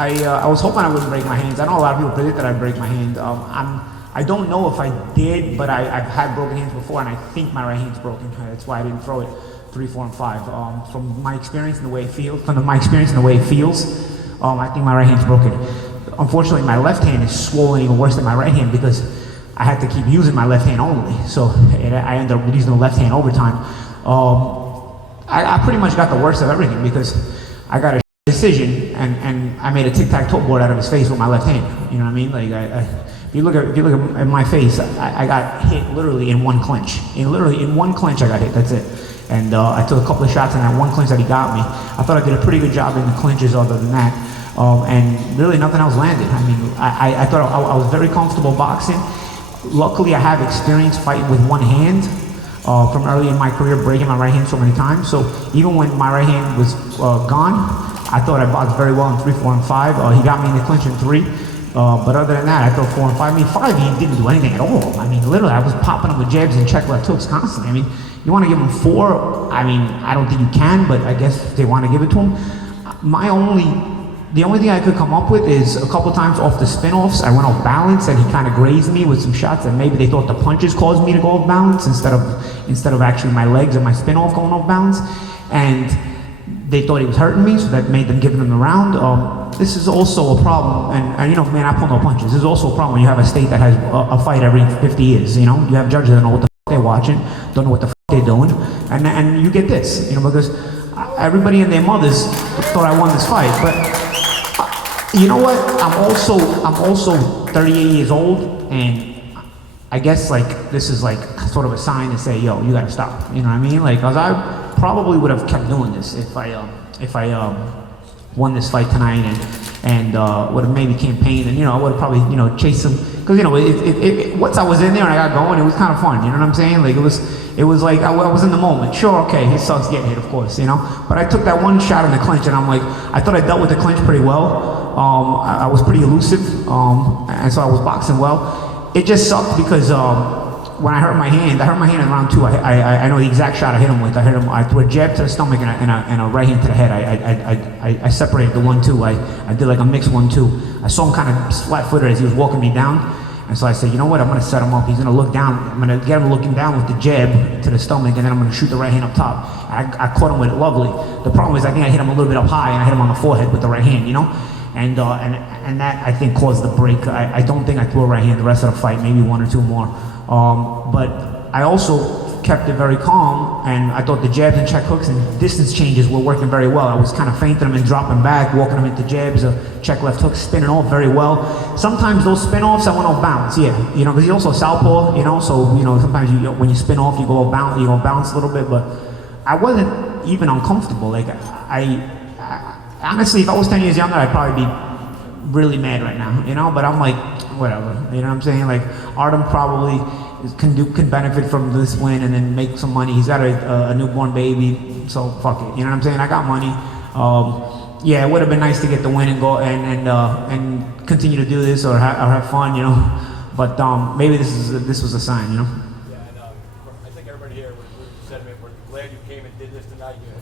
I was hoping I wouldn't break my hands. I know a lot of people predicted I'd break my hand. I don't know if I did, but I've had broken hands before, and I think my right hand's broken. That's why I didn't throw it 3, 4, and 5. From my experience and the way it feels, I think my right hand's broken. Unfortunately, my left hand is swollen even worse than my right hand because I had to keep using my left hand only. So I ended up using the left hand overtime. I pretty much got the worst of everything because I got a decision and I made a tic-tac-toe board out of his face with my left hand. You know what I mean? Like if you look at my face, I got hit literally in one clinch. In one clinch I got hit. That's it. And I took a couple of shots in that one clinch that he got me. I thought I did a pretty good job in the clinches other than that. And really nothing else landed. I mean, I thought I was very comfortable boxing. Luckily, I have experience fighting with one hand from early in my career, breaking my right hand so many times. So even when my right hand was gone, I thought I boxed very well in 3, 4, and 5. He got me in the clinch in 3. But other than that, I thought 4 and 5. I mean, 5, he didn't do anything at all. I mean, literally, I was popping him with jabs and check left hooks constantly. I mean, you want to give him 4? I mean, I don't think you can, but I guess if they want to give it to him. The only thing I could come up with is a couple times off the spin-offs, I went off balance and he kind of grazed me with some shots and maybe they thought the punches caused me to go off balance instead of actually my legs and my spin-off going off balance. And they thought he was hurting me, so that made them giving him the round. This is also a problem, and you know, man, I pull no punches. This is also a problem when you have a state that has a fight every 50 years, you know? You have judges that know what the f they're watching, don't know what the f they're doing, and you get this, you know, because everybody and their mothers thought I won this fight, but you know what? I'm also 38 years old, and I guess like this is like sort of a sign to say, yo, you gotta stop. You know what I mean? Like, cause I probably would have kept doing this if I won this fight tonight and would have maybe campaigned, and you know I would have probably chased some, cause you know once I was in there and I got going, it was kind of fun. You know what I'm saying? Like it was like I was in the moment. Sure, okay, his son's getting hit, of course, you know. But I took that one shot in the clinch, and I'm like, I thought I dealt with the clinch pretty well. I was pretty elusive, and so I was boxing well. It just sucked because when I hurt my hand in round 2. I know the exact shot I hit him with. I threw a jab to the stomach and a right hand to the head. I separated the 1-2. I did like a mixed 1-2. I saw him kind of flat-footed as he was walking me down. And so I said, you know what, I'm gonna set him up. He's gonna look down. I'm gonna get him looking down with the jab to the stomach, and then I'm gonna shoot the right hand up top. I caught him with it lovely. The problem is I think I hit him a little bit up high, and I hit him on the forehead with the right hand, you know? And that, I think, caused the break. I don't think I threw a right hand the rest of the fight, maybe 1 or 2 more. But I also kept it very calm, and I thought the jabs and check hooks and distance changes were working very well. I was kind of feinting them and dropping back, walking them into jabs, check left hooks, spinning off very well. Sometimes those spin-offs, I went off balance, yeah. You know, because he's also southpaw, you know, so, you know, sometimes when you spin off, you go bounce a little bit, but I wasn't even uncomfortable. Like, I honestly, if I was 10 years younger, I'd probably be really mad right now, you know, but I'm like, whatever, you know what I'm saying? Like, Artem probably can benefit from this win and then make some money. He's got a newborn baby, so fuck it, you know what I'm saying? I got money. Yeah, it would have been nice to get the win and go and continue to do this or have fun, you know, but maybe this was a sign, you know? Yeah, and I think everybody here would sentiment. We're glad you came and did this tonight. You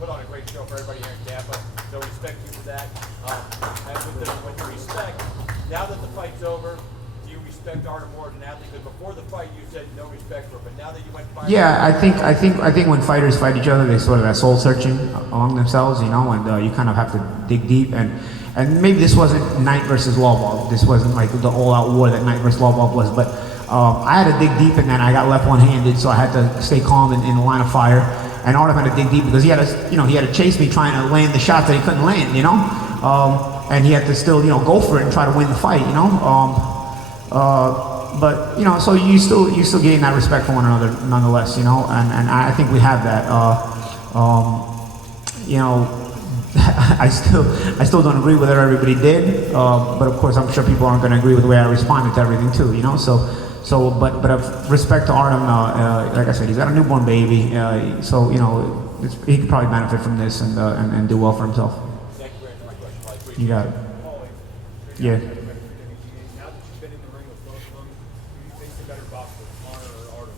put on a great show for everybody here in Tampa, so respect you for that. And with the respect, now that the fight's over, do you respect Artem more than an athlete? Because before the fight, you said no respect for him, but now that you went fighting, yeah, I think when fighters fight each other, they sort of that soul searching among themselves, you know, and you kind of have to dig deep. And maybe this wasn't Knight versus Lobov. This wasn't like the all-out war that Knight versus Lobov was, but I had to dig deep, and then I got left one-handed, so I had to stay calm in the line of fire. And Artem had to dig deep because he had to chase me trying to land the shots that he couldn't land, you know. And he had to still, go for it and try to win the fight, you know. But so you still gain that respect for one another nonetheless, you know. And I think we have that. I still don't agree with what everybody did, but of course I'm sure people aren't going to agree with the way I responded to everything too, you know. But of respect to Artem, like I said, he's got a newborn baby, so he could probably benefit from this and do well for himself. thank you for answering my question. You got it. Yeah. Now that you've been in the ring with both of them, who do you think's the better boxer, Connor or Artem?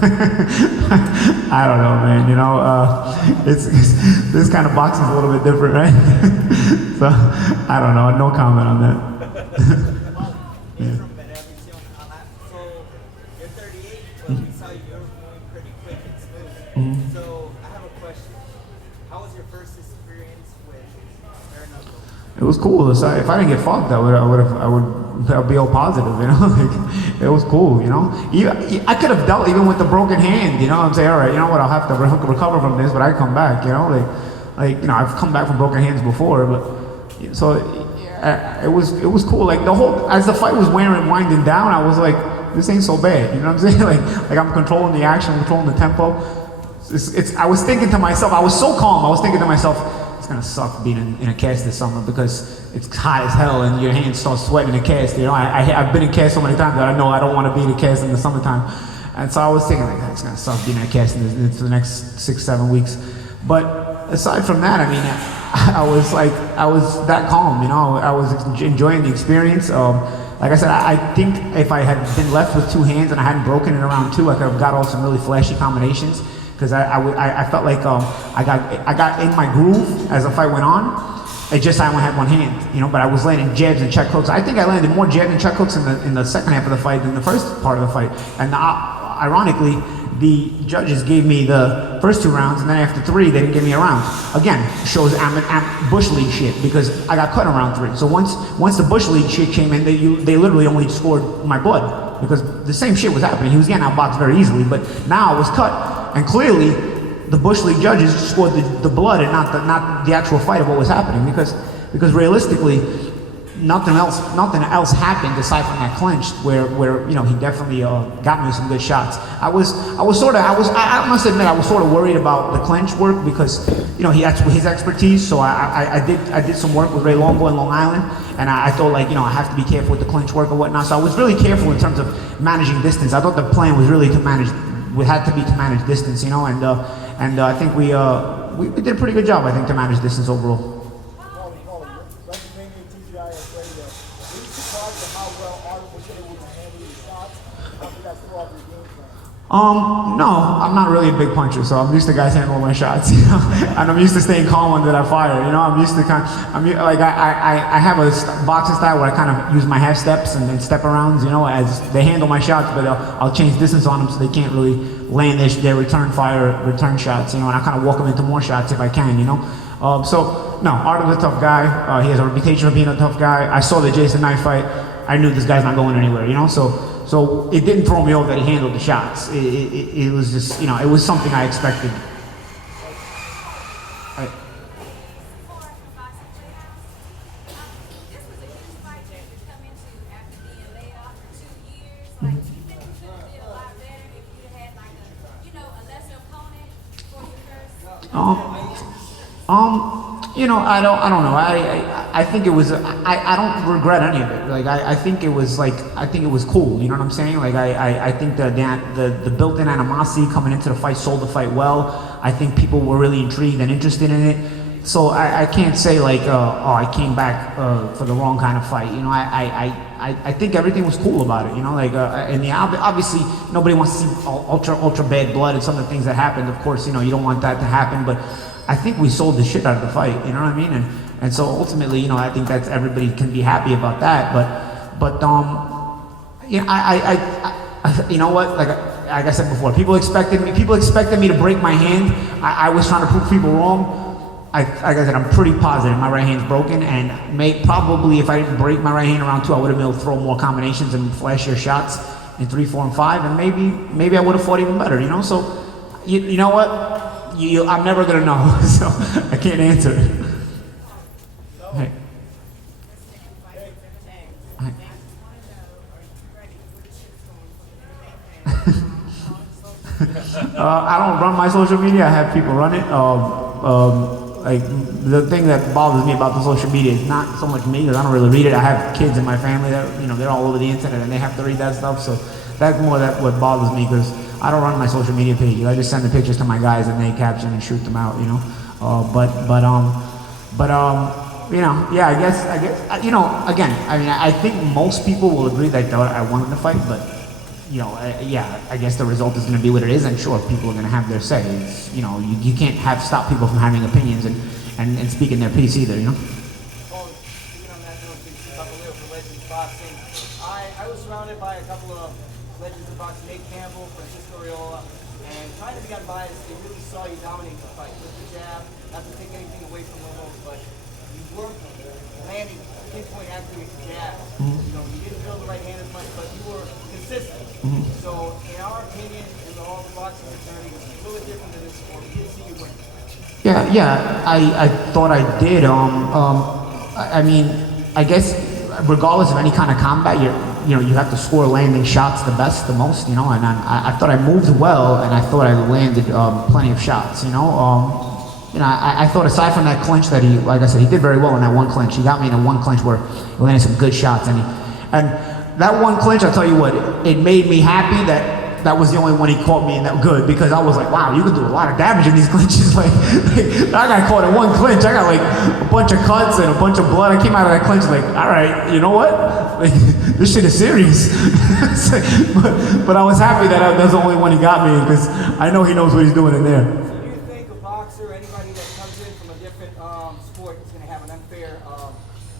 I don't know, man. You know, it's this kind of boxing is a little bit different, right? So I don't know. No comment on that. Yeah. So you're 38, but we saw you were moving pretty quick and smooth. So I have a question. How was your first experience with bare knuckle? It was cool. If I didn't get fucked, I'd be all positive, you know. Like, it was cool, you know. I could have dealt even with the broken hand, you know. I'm saying, all right, you know what, I'll have to recover from this, but I come back, you know. Like you know, I've come back from broken hands before, but so it was cool. Like the whole as the fight was winding down, I was like, this ain't so bad, you know what I'm saying? Like I'm controlling the action, controlling the tempo. I was thinking to myself, I was so calm. I was thinking to myself, it's gonna suck being in a cast this summer because it's hot as hell and your hands start sweating in a cast. You know, I've been in cast so many times that I know I don't want to be in a cast in the summertime. And so I was thinking, like, it's gonna suck being in a cast for the next 6-7 weeks. But aside from that, I mean, I was that calm. You know, I was enjoying the experience. Like I said, I think if I had been left with two hands and I hadn't broken it around two, I could have got all some really flashy combinations. Because I felt like I got in my groove as the fight went on. It just I only had one hand, you know. But I was landing jabs and check hooks. I think I landed more jabs and check hooks in the second half of the fight than the first part of the fight. And ironically, the judges gave me the first 2 rounds, and then after 3, they didn't give me a round. Again, shows I'm Bush League shit because I got cut in round 3. So once the Bush League shit came in, they literally only scored my blood because the same shit was happening. He was getting outboxed very easily, but now I was cut. And clearly, the Bush League judges scored the blood and not the actual fight of what was happening because realistically, nothing else happened aside from that clinch where you know he definitely got me some good shots. I must admit I was sort of worried about the clinch work because you know that's his expertise. So I did some work with Ray Longboy in Long Island, and I thought like you know I have to be careful with the clinch work or whatnot. So I was really careful in terms of managing distance. I thought the plan was really to manage. We had to manage distance, you know, and I think we did a pretty good job, I think, to manage distance overall. Paulie, representing TGIF Radio, were you surprised at how well Artem was able to handle your shots? How did that throw off your game plan? No, I'm not really a big puncher, so I'm used to guys handling my shots, you know, and I'm used to staying calm when I fire, you know. I'm used to I have a boxing style where I kind of use my half steps and then step arounds, you know, as they handle my shots, but I'll change distance on them so they can't really land their return shots, you know, and I kind of walk them into more shots if I can, you know. So no, Artem's a tough guy. He has a reputation for being a tough guy. I saw the Jason Knight fight. I knew this guy's not going anywhere, you know. So it didn't throw me off that he handled the shots. It was just, you know, it was something I expected. You know, I don't know. I think it was. I don't regret any of it. Like I think it was cool. You know what I'm saying? Like I think the built-in animosity coming into the fight sold the fight well. I think people were really intrigued and interested in it. So I can't say like I came back for the wrong kind of fight. You know, I think everything was cool about it. You know, like and obviously nobody wants to see ultra bad blood and some of the things that happened. Of course, you know you don't want that to happen, but I think we sold the shit out of the fight, you know what I mean? And so ultimately, you know, I think that's everybody can be happy about that. But you know, I you know what? Like I said before, people expected me to break my hand. I was trying to prove people wrong. Like I said, I'm pretty positive my right hand's broken, and probably if I didn't break my right hand around 2, I would have been able to throw more combinations and flashier shots in 3, 4, and 5, and maybe I would have fought even better, you know? So you know what? I'm never gonna know, so I can't answer. Hey. I don't run my social media. I have people run it. Like the thing that bothers me about the social media is not so much me, because I don't really read it. I have kids in my family that, you know, they're all over the internet and they have to read that stuff. So that's more what bothers me, because I don't run my social media pages. I just send the pictures to my guys and they caption and shoot them out, you know. You know, yeah, I guess, you know, again, I mean, I think most people will agree that I wanted to fight, but yeah, I guess the result is going to be what it is, and sure, people are going to have their say. It's, you can't stop people from having opinions and speaking their piece either, Well, speaking on that note, a couple of for Legends Boxing. I was surrounded by a couple of Legends of Boxing, Nate Campbell, Francisco Riola, and trying to be unbiased, they really saw you dominate the fight with the jab, not to take anything away from Lobov, but you weren't landing pinpoint accurate jabs. You didn't feel the right hand as much, but you were consistent. So, in our opinion, and all the boxing fraternity, it's a little bit different than this sport. We didn't see you win. Yeah, I thought I did. I mean, I guess regardless of any kind of combat, you have to score landing shots the most, and I thought I moved well, and I thought I landed plenty of shots, I thought aside from that clinch that like I said, he did very well in that one clinch. He got me in a one clinch where he landed some good shots, and that one clinch, I'll tell you what, it made me happy that was the only one he caught me in that good, because I was like, wow, you can do a lot of damage in these clinches. Like I got caught in one clinch, I got like a bunch of cuts and a bunch of blood. I came out of that clinch like, all right, you know what? Like, this shit is serious. but I was happy that was the only one he got me, because I know he knows what he's doing in there. Do you think a boxer or anybody that comes in from a different sport is going to have an unfair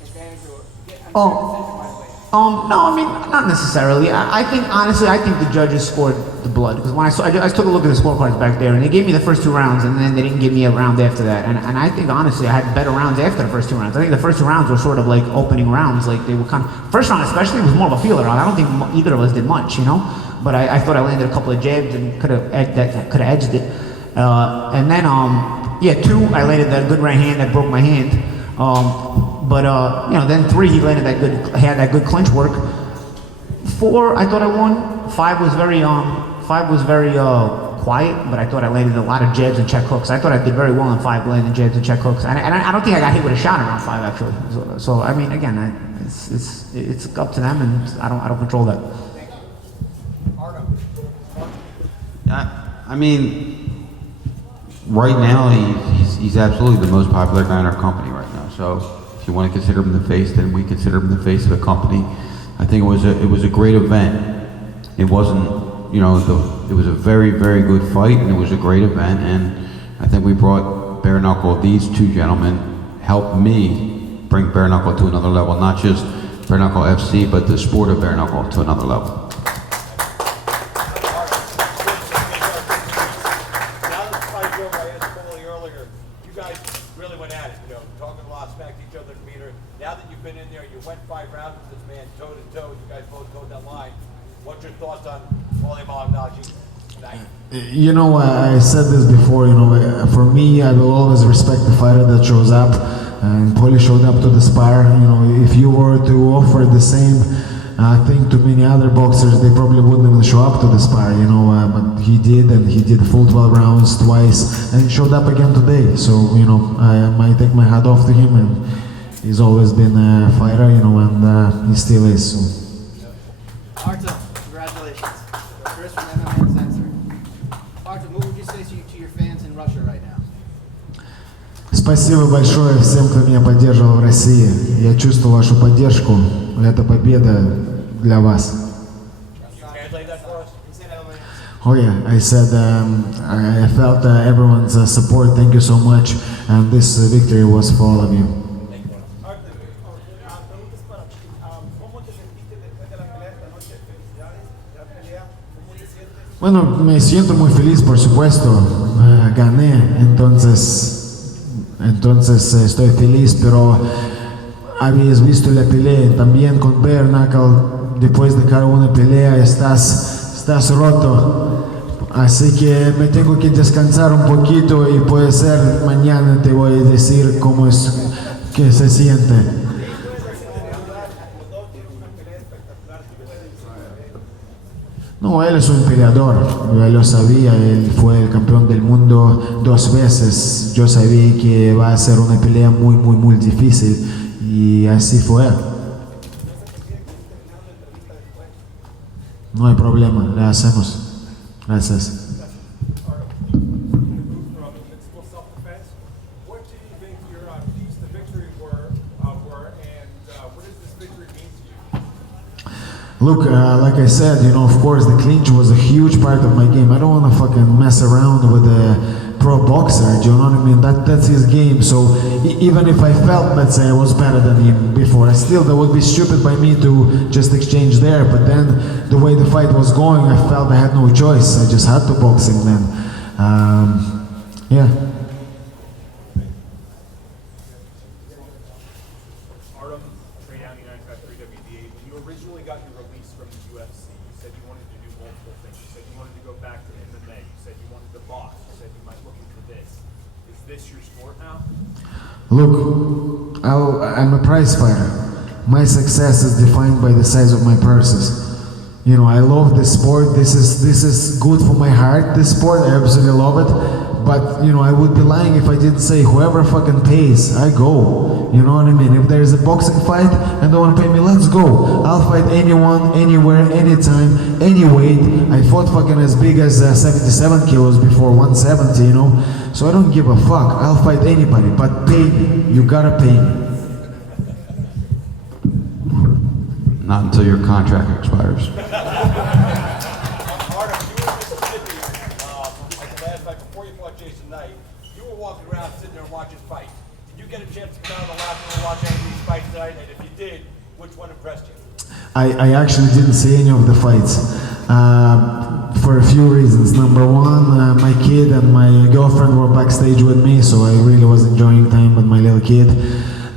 advantage or get unfair decision right away? No, I mean, not necessarily. I think, honestly, the judges scored the blood, because when I took a look at the scorecards back there, and they gave me the first 2 rounds, and then they didn't give me a round after that. And I think, honestly, I had better rounds after the first 2 rounds. I think the first 2 rounds were sort of like opening rounds, like they were kind of, first round especially was more of a feeler round. I don't think either of us did much, But I thought I landed a couple of jabs and could have edged it. And then, 2, I landed that good right hand that broke my hand. Then 3, he landed had that good clinch work. 4, I thought I won. 5 was very quiet, but I thought I landed a lot of jabs and check hooks. I thought I did very well in 5, landing jabs and check hooks. And I don't think I got hit with a shot around 5 actually. So I mean, again, it's up to them, and I don't control that. I mean, right now he's absolutely the most popular guy in our company right now. So if you want to consider him the face, then we consider him the face of the company. I think it was a great event. It wasn't, it was a very, very good fight, and it was a great event. And I think we brought bare knuckle. These 2 gentlemen helped me bring bare knuckle to another level, not just bare knuckle FC, but the sport of bare knuckle to another level. Now that you've been in there, you went 5 rounds with this man toe to toe. You guys both toed that line. What's your thoughts on Paulie Malignaggi tonight? I said this before. For me, I will always respect the fighter that shows up. And Paulie showed up to the spar. If you were to offer the same thing to many other boxers, they probably wouldn't even show up to the spar. But he did, and he did full 12 rounds twice, and he showed up again today. So I might take my hat off to him, and he's always been a fighter, and he still is. So. Artem, congratulations. Chris from MMA Uncensored. Artem, what would you say to your fans in Russia right now? Спасибо большое всем, кто меня поддерживал в России. Я чувствую вашу поддержку. Это победа для вас. Oh yeah, I said I felt everyone's support. Thank you so much, and this victory was for all of you. Bueno, me siento muy feliz, por supuesto. Gané, entonces estoy feliz, pero habéis visto la pelea también con Bare Knuckle. Después de cada una pelea estás roto. Así que me tengo que descansar un poquito, y puede ser mañana te voy a decir cómo es que se siente. No, él es un peleador, yo lo sabía, él fue el campeón del mundo 2 veces. Yo sabía que va a ser una pelea muy, muy, muy difícil, y así fue. No hay problema, le hacemos. Gracias. Look, like I said, you know, of course, the clinch was a huge part of my game. I don't want to fucking mess around with a pro boxer, do you know what I mean? That's his game. So even if I felt, let's say, I was better than him before, that would be stupid by me to just exchange there. But then the way the fight was going, I felt I had no choice. I just had to box him then. Yeah. Artem, trade down United 3WDA. When you originally got your release from the UFC, you said you wanted to do multiple things. You said you wanted to go back to MMA. You said you wanted to box. You said you might look into this. Is this your sport now? Look, I'm a prize fighter. My success is defined by the size of my purses. You know, I love this sport. This is good for my heart. This sport, I absolutely love it. But you know, I would be lying if I didn't say whoever fucking pays, I go. You know what I mean? If there's a boxing fight and they want to pay me, let's go. I'll fight anyone, anywhere, anytime, any weight. I fought fucking as big as 77 kilos before, 170. You know, so I don't give a fuck. I'll fight anybody, but pay me. You gotta pay me. Not until your contract expires. Artem, you were in Mississippi like the last fight before you fought Jason Knight. You were walking around sitting there and watching fights. Did you get a chance to come out on the locker room and watch any of these fights tonight? And if you did, which one impressed you? I actually didn't see any of the fights for a few reasons. Number one, my kid and my girlfriend were backstage with me, so I really was enjoying time with my little kid.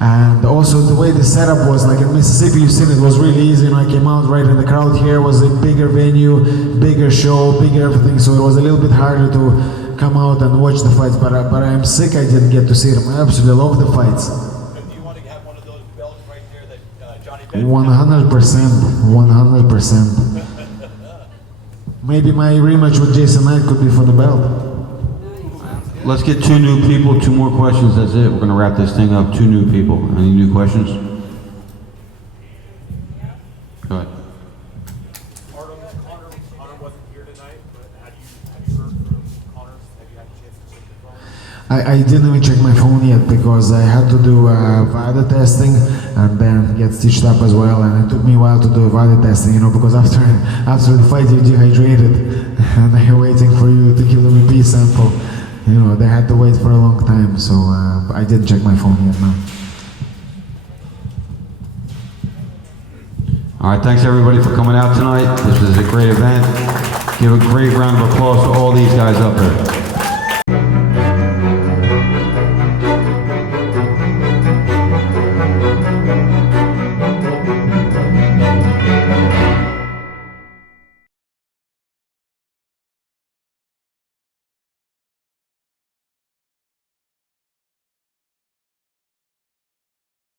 And also the way the setup was, like in Mississippi, you've seen it was really easy. You know, I came out right in the crowd. Here was a bigger venue, bigger show, bigger everything. So it was a little bit harder to come out and watch the fights. But I'm sick I didn't get to see them. I absolutely love the fights. And do you want to have one of those belts right there that Johnny Ben? 100%, 100%. Maybe my rematch with Jason Knight could be for the belt. Let's get two new people, two more questions, that's it. We're gonna wrap this thing up. Two new people. Any new questions? Go ahead. Connor wasn't here tonight, but have you heard from Connor? Have you had a chance to check your phone? I didn't even check my phone yet because I had to do VADA testing and then get stitched up as well, and it took me a while to do VADA testing, you know, because after the fight you're dehydrated and they're waiting for you to give them a pee sample. You know, they had to wait for a long time, so I didn't check my phone yet, no. All right, thanks everybody for coming out tonight. This was a great event. Give a great round of applause to all these guys up there.